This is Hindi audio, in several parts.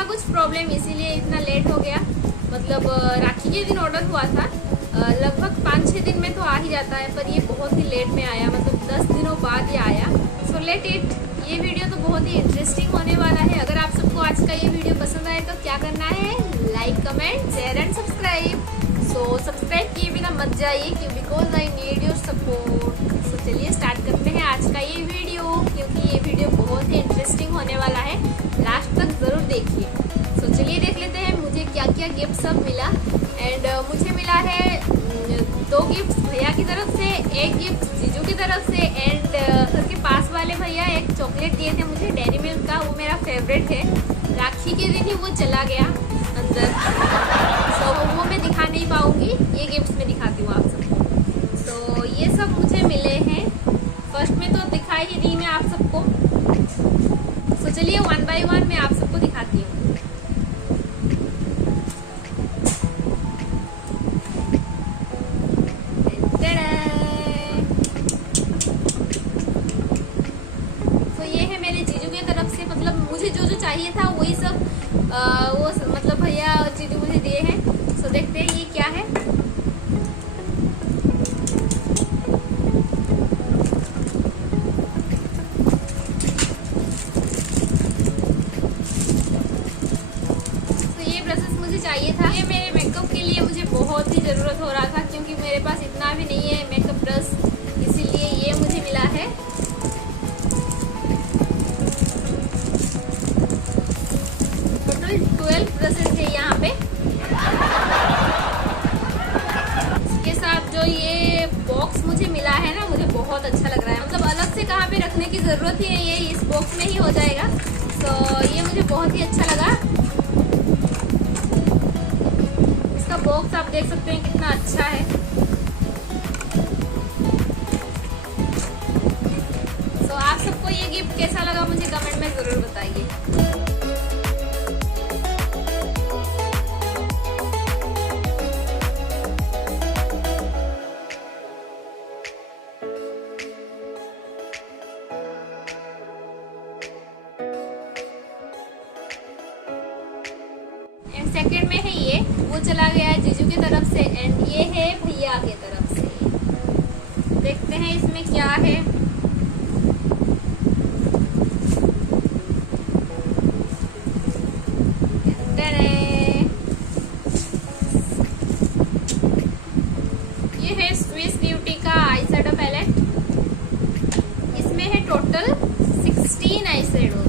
होगा कुछ प्रॉब्लम, इसीलिए इतना लेट हो गया। मतलब राखी के दिन ऑर्डर हुआ था, लगभग 5-6 दिन में तो आ ही जाता है, पर ये बहुत ही लेट में आया, मतलब 10 दिनों बाद ये आया। So let it. ये वीडियो तो बहुत ही इंटरेस्टिंग होने वाला है। अगर आप सबको आज का ये वीडियो पसंद आए तो क्या करना है, like, comment, share and subscribe. So subscribe किए बिना मत जाइए क्यों, because I need your support. So चलिए स्टार्ट करते हैं आज का ये वीडियो, क्योंकि ये वीडियो बहुत ही इंटरेस्टिंग होने वाला है। लास्ट तक ज़रूर देखिए। सो चलिए देख लेते हैं मुझे क्या क्या गिफ्ट सब मिला। एंड मुझे मिला है 2 गिफ्ट भैया की तरफ से, 1 गिफ्ट जीजू की तरफ से, एंड घर के पास वाले भैया एक चॉकलेट दिए थे मुझे डेयरी मिल्क का, वो मेरा फेवरेट है। राखी के दिन ही वो चला गया अंदर, सो वो मैं दिखा नहीं पाऊँगी, ये गिफ्ट मैं दिखाती हूँ आप सबको। तो ये सब मुझे मिले हैं। फर्स्ट में तो दिखाई ही दी मैं आप सबको। सो चलिए 1 बाय 1 मैं आप सबको दिखाती हूँ। चाहिए था वही सब वो मतलब भैया और चीज़ मुझे दिए हैं। सो देखते हैं ये क्या है। तो ये ब्रशेस मुझे चाहिए था, ये मेरे मेकअप के लिए मुझे बहुत ही ज़रूरत हो रहा था, क्योंकि मेरे पास इतना भी नहीं है मेकअप ब्रश, इसीलिए ये मुझे मिला है। टोटल 12 ब्रशेस है यहाँ पे। इसके साथ जो ये बॉक्स मुझे मिला है ना, मुझे बहुत अच्छा लग रहा है। मतलब अलग से कहाँ पे रखने की ज़रूरत ही नहीं है, ये इस बॉक्स में ही हो जाएगा। तो ये मुझे बहुत ही अच्छा लगा। इसका बॉक्स आप देख सकते हैं कितना अच्छा है। तो आप सबको ये गिफ्ट कैसा लगा मुझे कमेंट में ज़रूर बताइए। सेकंड में है ये, वो चला गया है जीजू की तरफ से, एंड ये है भैया की तरफ से। देखते हैं इसमें क्या है। ये है स्विस ब्यूटी का आई शैडो पैलेट। इसमें है total 16 eye shadow.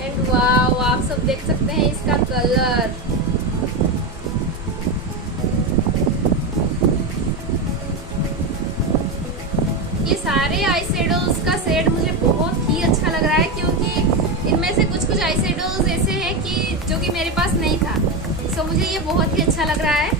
And wow, आप सब देख सकते हैं इसका कलर। ये सारे आई शेडोज का शेड मुझे बहुत ही अच्छा लग रहा है, क्योंकि इनमें से कुछ आई शेडोज ऐसे हैं कि जो कि मेरे पास नहीं था। सो मुझे ये बहुत ही अच्छा लग रहा है।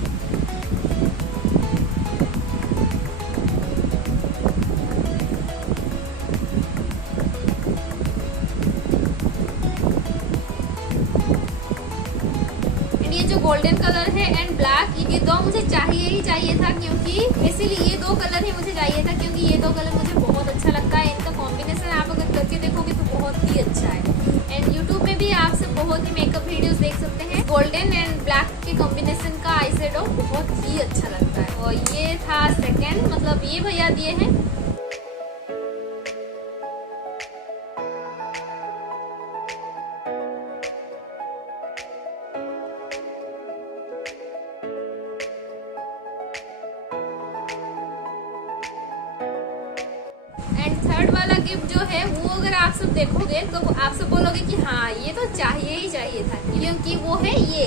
गोल्डन कलर है एंड ब्लैक, ये 2 मुझे चाहिए ही चाहिए था, क्योंकि इसीलिए ये 2 कलर ही मुझे चाहिए था, क्योंकि ये 2 कलर मुझे बहुत अच्छा लगता है। इनका कॉम्बिनेशन आप अगर करके देखोगे तो बहुत ही अच्छा है। एंड यूट्यूब में भी आप सब बहुत ही मेकअप वीडियोस देख सकते हैं। गोल्डन एंड ब्लैक के कॉम्बिनेशन का आई शेडो बहुत ही अच्छा लगता है। और ये था सेकेंड, मतलब ये भैया दिए हैं। एंड थर्ड वाला गिफ्ट जो है वो अगर आप सब देखोगे तो आप सब बोलोगे कि हाँ ये तो चाहिए ही चाहिए था, क्योंकि वो है ये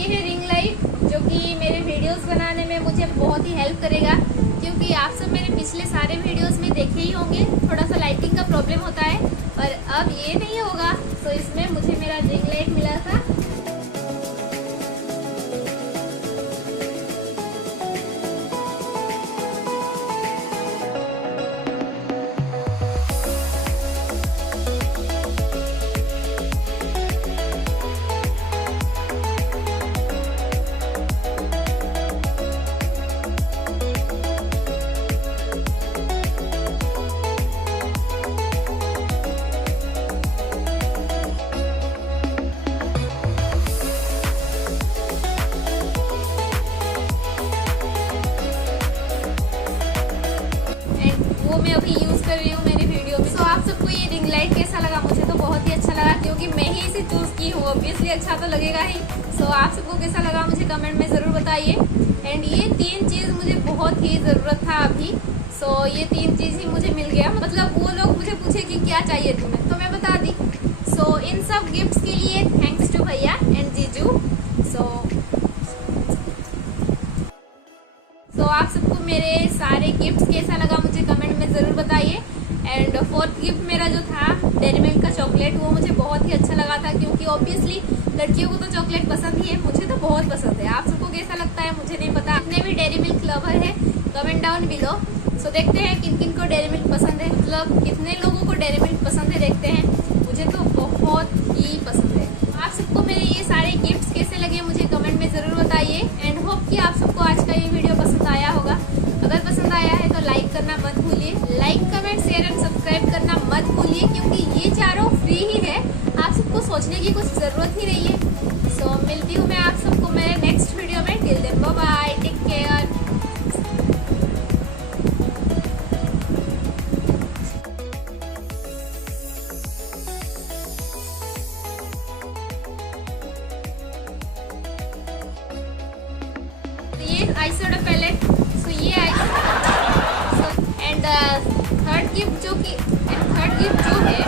है रिंग लाइट, जो कि मेरे वीडियोस बनाने में मुझे बहुत ही हेल्प करेगा। क्योंकि आप सब मेरे पिछले सारे वीडियोस में देखे ही होंगे, थोड़ा सा लाइटिंग का प्रॉब्लम होता है, पर अब ये नहीं होगा। तो इसमें मुझे मेरा रिंग लाइट मिला था। यूज़ कर रही हूँ मेरी वीडियो में। सो आप सबको ये रिंग लाइट कैसा लगा? मुझे तो बहुत ही अच्छा लगा, क्योंकि मैं ही इसे चूज़ की हूँ, ऑब्वियसली अच्छा तो लगेगा ही। सो आप सबको कैसा लगा मुझे कमेंट में ज़रूर बताइए। एंड ये 3 चीज़ मुझे बहुत ही ज़रूरत था अभी। सो ये 3 चीज़ ही मुझे मिल गया। मतलब वो लोग मुझे पूछे कि क्या चाहिए तुम्हें, तो मैं बता दी। सो इन सब गिफ्ट्स के लिए थैंक्स टू भैया एंड जीजू। सो आप सबको मेरे सारे गिफ्ट्स कैसा लगा मुझे कमेंट में ज़रूर बताइए। एंड 4th गिफ्ट मेरा जो था डेयरी मिल्क का चॉकलेट, वो मुझे बहुत ही अच्छा लगा था, क्योंकि ऑब्वियसली लड़कियों को तो चॉकलेट पसंद ही है, मुझे तो बहुत पसंद है। आप सबको कैसा लगता है मुझे नहीं पता। जितने भी डेयरी मिल्क लवर है कमेंट डाउन बिलो। सो देखते हैं किन किन को डेयरी मिल्क पसंद है, मतलब कितने लोगों को डेयरी मिल्क पसंद है, देखते हैं। मुझे तो बहुत ही पसंद है। आप सबको मेरे ये सारे गिफ्ट्स कैसे लगे मुझे कमेंट में ज़रूर बताइए। एंड होप कि आप सबको आज का ये वीडियो पसंद आया होगा। अगर पसंद आया है तो लाइक करना मत भूलिए। Like, comment, share and subscribe करना मत भूलिए, क्योंकि ये चारों फ्री ही है, आप सबको सोचने की कुछ ज़रूरत ही नहीं है। सो मिलती हूँ मैं आप सबको मेरे नेक्स्ट वीडियो में। Till then bye bye, take care. ये आईशैडो पैलेट, सो ये एंड थर्ड गिफ्ट जो है